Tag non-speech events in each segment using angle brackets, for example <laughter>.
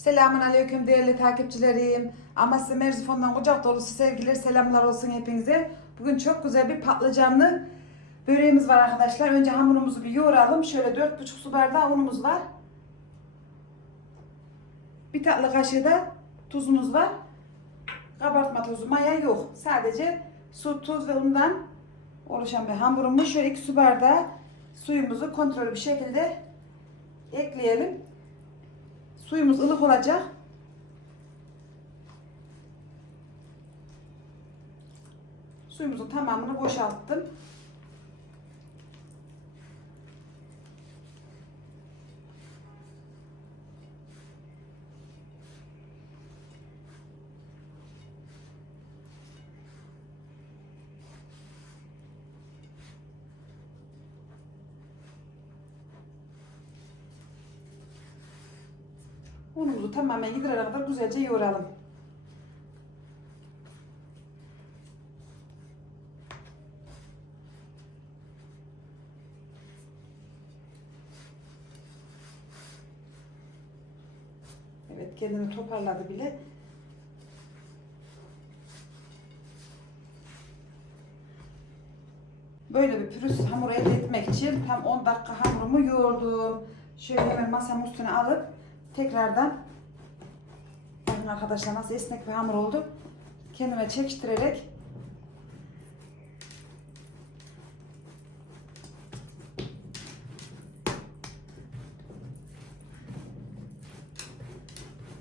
Selamun Aleyküm değerli takipçilerim. Amasya Merzifon'dan kucak dolusu sevgiler, selamlar olsun hepinize. Bugün çok güzel bir patlıcanlı böreğimiz var arkadaşlar. Önce hamurumuzu bir yoğuralım. Şöyle 4,5 su bardağı unumuz var. Bir tatlı kaşığı da tuzumuz var. Kabartma tozu, maya yok. Sadece su, tuz ve undan oluşan bir hamurumuz. Şöyle 2 su bardağı suyumuzu kontrollü bir şekilde ekleyelim. Suyumuz ılık olacak. Suyumuzun tamamını boşalttım. Unumuzu tamamen yedirene kadar güzelce yoğuralım. Evet kendini toparladı bile. Böyle bir pürüz hamur elde etmek için tam 10 dakika hamurumu yoğurdum. Şöyle hemen masamın üstüne alıp tekrardan bakın arkadaşlar nasıl esnek bir hamur oldu. Kendime çekiştirerek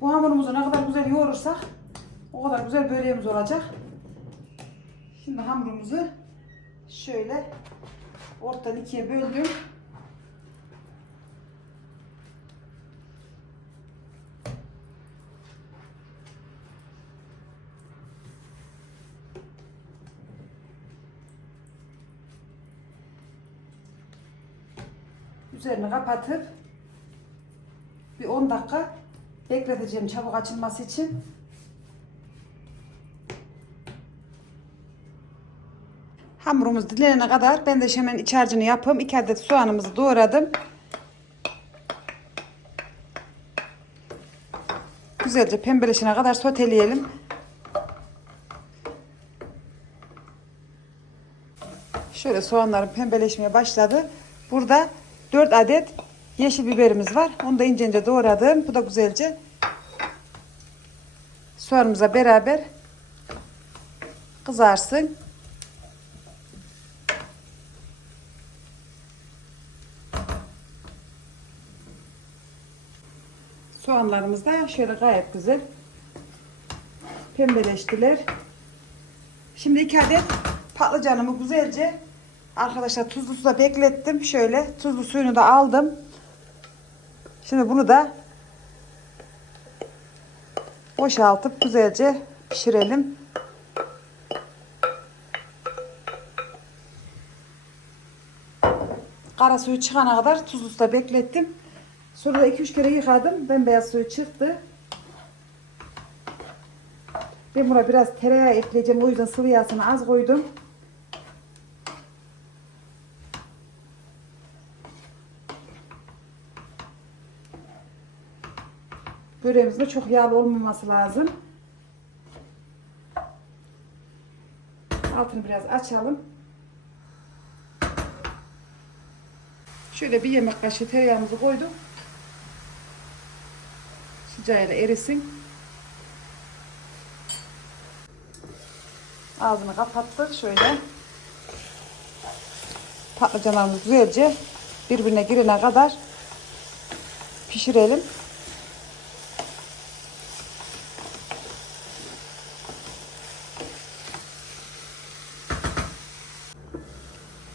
bu hamurumuzu ne kadar güzel yoğurursak o kadar güzel böreğimiz olacak. Şimdi hamurumuzu şöyle ortadan ikiye böldüm. Kapatıp bir 10 dakika bekleteceğim çabuk açılması için. Hamurumuz dinlenene kadar ben de hemen iç harcını yapayım. 2 adet soğanımızı doğradım. Güzelce pembeleşene kadar soteleyelim. Şöyle soğanların pembeleşmeye başladı. Burada 4 adet yeşil biberimiz var. Onu da ince ince doğradım. Bu da güzelce soğanımıza beraber kızarsın. Soğanlarımız da şöyle gayet güzel pembeleştiler. Şimdi iki adet patlıcanımı güzelce arkadaşlar tuzlu suda beklettim. Şöyle tuzlu suyunu da aldım. Şimdi bunu da boşaltıp güzelce pişirelim. Kara suyu çıkana kadar tuzlu suda beklettim. Sonra da 2-3 kere yıkadım. Bembeyaz suyu çıktı. Ben buna biraz tereyağı ekleyeceğim. O yüzden sıvı yağsını az koydum. Böreğimizin de çok yağlı olmaması lazım. Altını biraz açalım. Şöyle bir yemek kaşığı tereyağımızı koydum. Sıcağıyla erisin. Ağzını kapattık şöyle. Patlıcanlarımızı güzelce birbirine girene kadar pişirelim.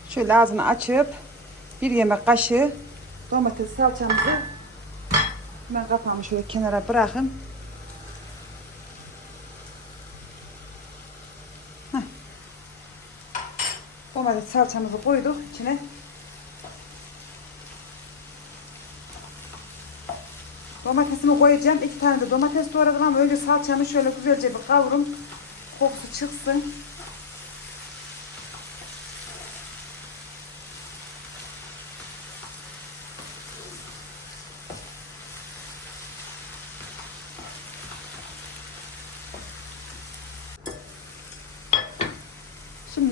Şöyle ağzını açıp bir yemek kaşığı domates salçamızı hemen kapağımı şöyle kenara bırakın. Heh. Domates salçamızı koyduk içine. Domatesimi koyacağım. İki tane de domates doğradım ama önce salçamı şöyle güzelce bir kavurum. Kokusu çıksın.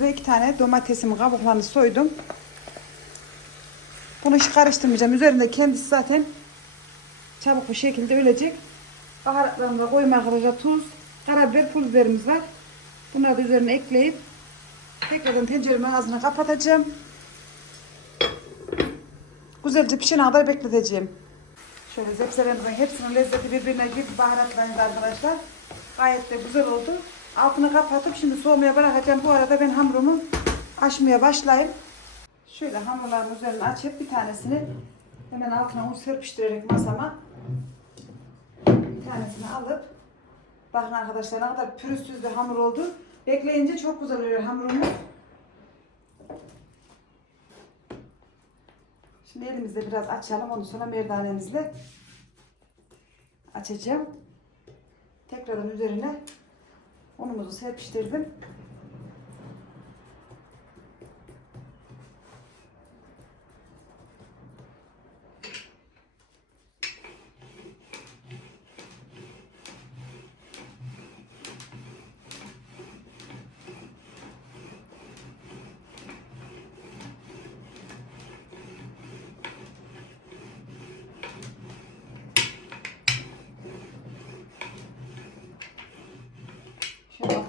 De iki tane domatesimin kabuklarını soydum. Bunu hiç karıştırmayacağım. Üzerinde kendisi zaten çabuk bir şekilde ölecek. Baharatlarını da koyma. Tuz, karabiber, pul biberimiz var. Bunları da üzerine ekleyip tekrardan tenceremin ağzını kapatacağım. Güzelce pişene kadar bekleteceğim. Şöyle zepselerimizin hepsinin lezzeti birbirine girdi baharatlarıyla arkadaşlar. Gayet de güzel oldu. Altını kapatıp şimdi soğumaya bırakacağım. Bu arada ben hamurumu açmaya başlayayım. Şöyle hamurların üzerine açıp bir tanesini hemen altına un serpiştirerek masama bir tanesini alıp bakın arkadaşlar ne kadar pürüzsüz bir hamur oldu. Bekleyince çok güzel oluyor hamurumuz. Şimdi elimizde biraz açalım. Ondan sonra merdanemizle açacağım. Tekrardan üzerine unumuzu serpiştirdim.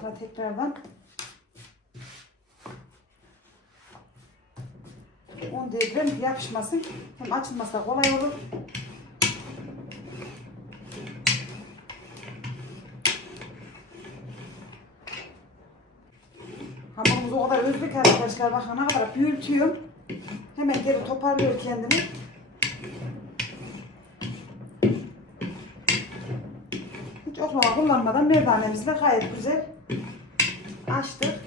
Altına tekrardan un değdirelim yapışmasın. Hem açılması da kolay olur. Hamurumuz o kadar özlük arkadaşlar. Bakın ne kadar büyütüyorum. Hemen geri toparlıyor kendini. Hiç oklama kullanmadan merdanemizle gayet güzel açtık.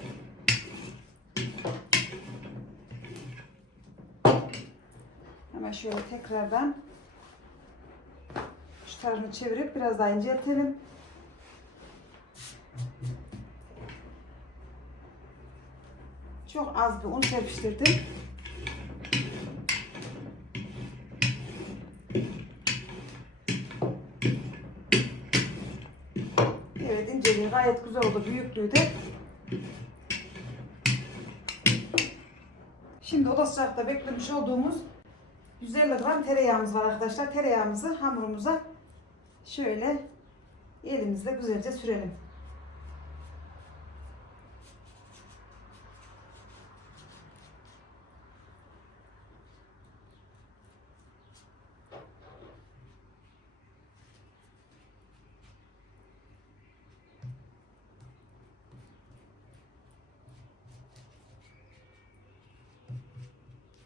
Hemen şöyle tekrardan şu tarafını çevirip biraz daha inceltelim. Çok az bir un serpiştirdim. Evet inceliği gayet güzel oldu. Büyüklüğü de. Şimdi oda sıcakta beklemiş olduğumuz 150 gram tereyağımız var arkadaşlar. Tereyağımızı hamurumuza şöyle elimizle güzelce sürelim.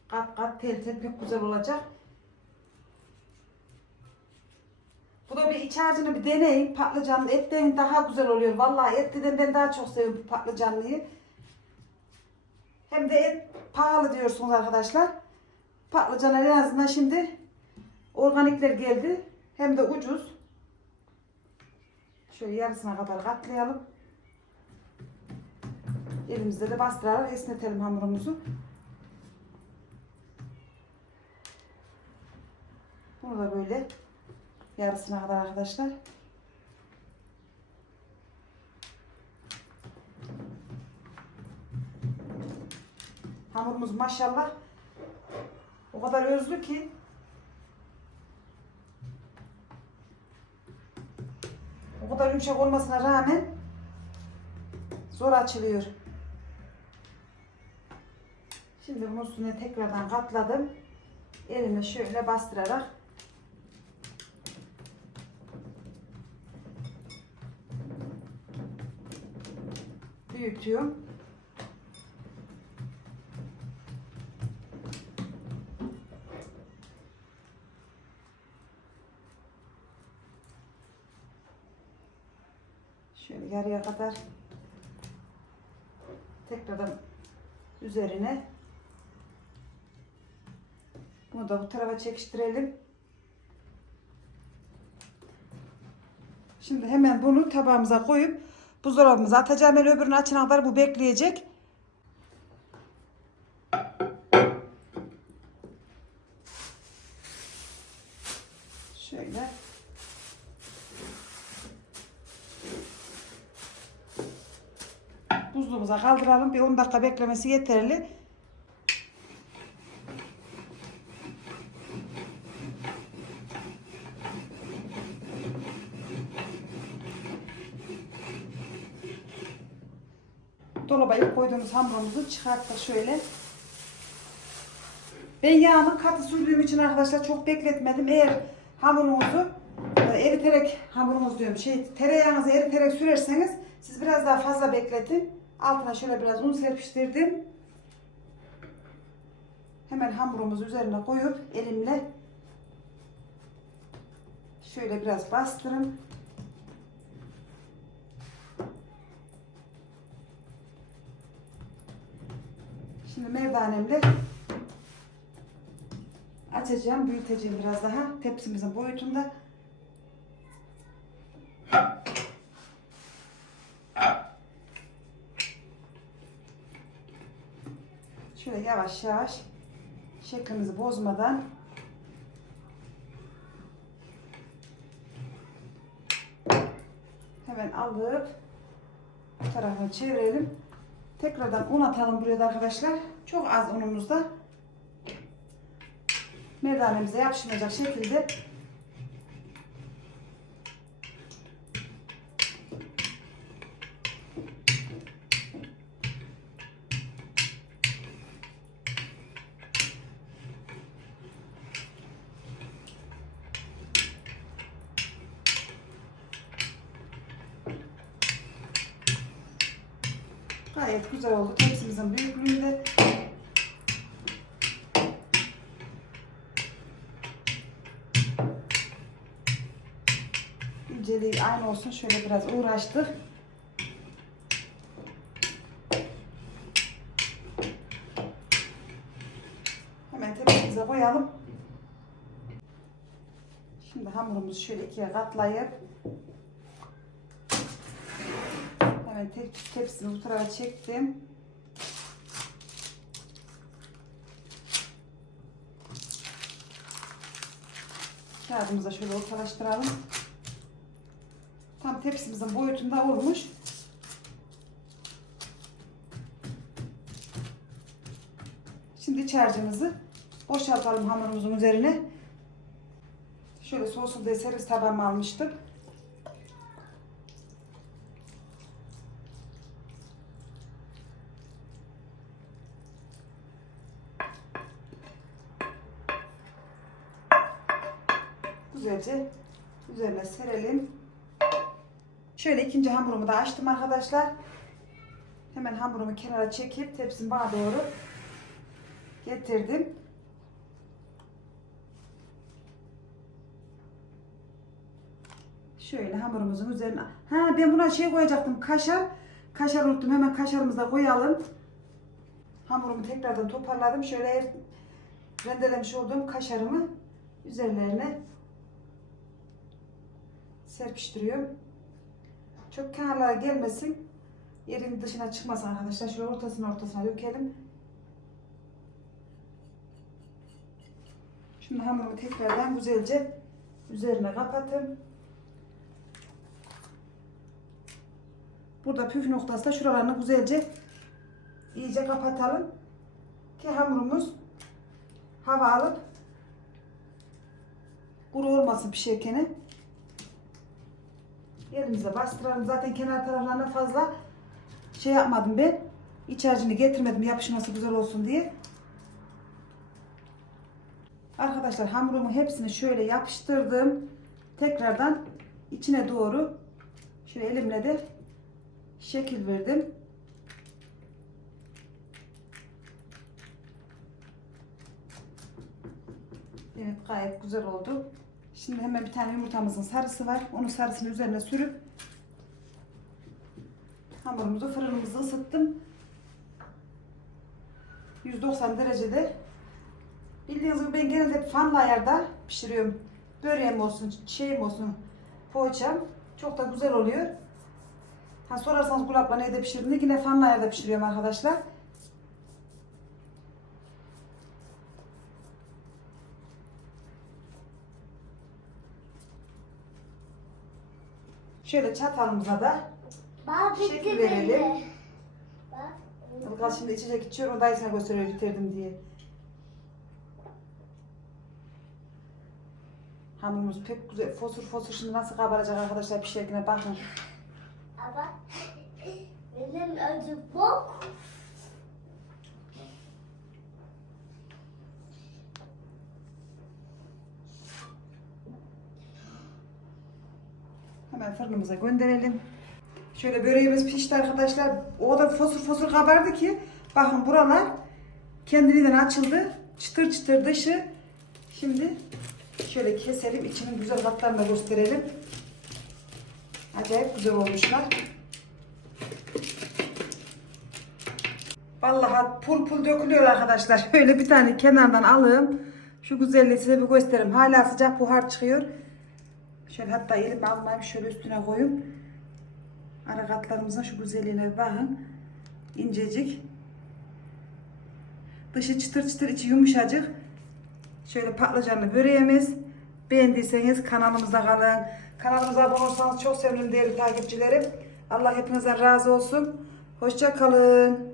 Kat kat tel tel pek güzel olacak. Bu da bir iç harcını bir deneyin. Patlıcanlı etten daha güzel oluyor. Vallahi etliden ben daha çok seviyorum patlıcanlıyı. Hem de et pahalı diyorsunuz arkadaşlar. Patlıcanlar en azından şimdi organikler geldi. Hem de ucuz. Şöyle yarısına kadar katlayalım. Elimizde de bastırarak esnetelim hamurumuzu. Da böyle yarısına kadar arkadaşlar. Hamurumuz maşallah o kadar özlü ki o kadar yumuşak olmasına rağmen zor açılıyor. Şimdi bunun üstüne tekrardan katladım. Elime şöyle bastırarak büyütüyorum. Şöyle yarıya kadar tekrardan üzerine bunu da bu tarafa çekiştirelim. Şimdi hemen bunu tabağımıza koyup buzdolabımıza atacağım. Ben öbürünü açana kadar bu bekleyecek. Şöyle. Buzluğumuza kaldıralım. Bir 10 dakika beklemesi yeterli. Dolaba koyduğumuz hamurumuzu çıkarttık şöyle. Ben yağını katı sürdüğüm için arkadaşlar çok bekletmedim. Eğer hamurumuzu e, eriterek hamurumuz diyorum şey tereyağınızı eriterek sürerseniz siz biraz daha fazla bekletin. Altına şöyle biraz un serpiştirdim. Hemen hamurumuzu üzerine koyup elimle şöyle biraz bastırın. Şimdi merdanemle açacağım, büyüteceğim biraz daha tepsimizin boyutunda. Şöyle yavaş yavaş şeklimizi bozmadan hemen alıp bu tarafına çevirelim. Tekrardan un atalım buraya da arkadaşlar. Çok az unumuzda merdanemize yapışmayacak şekilde Gayet güzel oldu. Tepsimizin büyüklüğünde. İnceliği aynı olsun. Şöyle biraz uğraştık. Hemen tepsimize koyalım. Şimdi hamurumuzu şöyle ikiye katlayıp Hemen te tepsimi bu tarafa çektim. Kağıdımıza şöyle ortalaştıralım. Tam tepsimizin boyutunda olmuş. Şimdi iç harcımızı boşaltalım hamurumuzun üzerine. Şöyle soğusun diye servis tabağıma almıştım. Güzelce üzerine serelim. Şöyle ikinci hamurumu da açtım arkadaşlar. Hemen hamurumu kenara çekip tepsimi bana doğru getirdim. Şöyle hamurumuzun üzerine. Ha ben buna şey koyacaktım. Kaşar. Kaşar unuttum. Hemen kaşarımızı da koyalım. Hamurumu tekrardan toparladım. Şöyle er- rendelemiş olduğum kaşarımı üzerlerine serpiştiriyorum. Çok kenarlara gelmesin. Yerin dışına çıkmasın arkadaşlar. Şöyle ortasına ortasına dökelim. Şimdi hamurumu tekrardan güzelce üzerine kapatın. Burada püf noktası da şuralarını güzelce iyice kapatalım. Ki hamurumuz hava alıp kuru olmasın pişerken. Elimize bastıralım. Zaten kenar taraflarına fazla şey yapmadım ben. İç harcını getirmedim yapışması güzel olsun diye. Arkadaşlar hamurumu hepsini şöyle yapıştırdım. Tekrardan içine doğru şöyle elimle de şekil verdim. Evet gayet güzel oldu. Şimdi hemen bir tane yumurtamızın sarısı var. Onu sarısını üzerine sürüp hamurumuzu fırınımızı ısıttım. 190 derecede. Bildiğiniz gibi ben genelde fanlı ayarda pişiriyorum. Böreğim olsun, şeyim olsun, poğaçam. Çok da güzel oluyor. Ha sorarsanız kulakla neyde pişirdiğini yine fanlı ayarda pişiriyorum arkadaşlar. Şöyle çatalımıza da bitti Şekil benim. verelim. Baba Ilgaz şimdi içecek içiyor. O dayısına gösteriyor bitirdim diye. Hamurumuz pek güzel. Fosur fosur şimdi nasıl kabaracak arkadaşlar pişerken bakın. Ama <laughs> benim acı bok. Hemen fırınımıza gönderelim. Şöyle böreğimiz pişti arkadaşlar. O da fosur fosur kabardı ki. Bakın buralar kendiliğinden açıldı. Çıtır çıtır dışı. Şimdi şöyle keselim. içinin güzel katlarını da gösterelim. Acayip güzel olmuşlar. Vallahi pul pul dökülüyor arkadaşlar. <laughs> Şöyle bir tane kenardan alayım. Şu güzelliği size bir göstereyim. Hala sıcak buhar çıkıyor. Şöyle hatta elimi almayayım şöyle üstüne koyayım. Ara katlarımızın şu güzelliğine bakın. İncecik. Dışı çıtır çıtır içi yumuşacık. Şöyle patlıcanlı böreğimiz. Beğendiyseniz kanalımızda kalın. Kanalımıza abone olursanız çok sevinirim değerli takipçilerim. Allah hepinizden razı olsun. Hoşça kalın.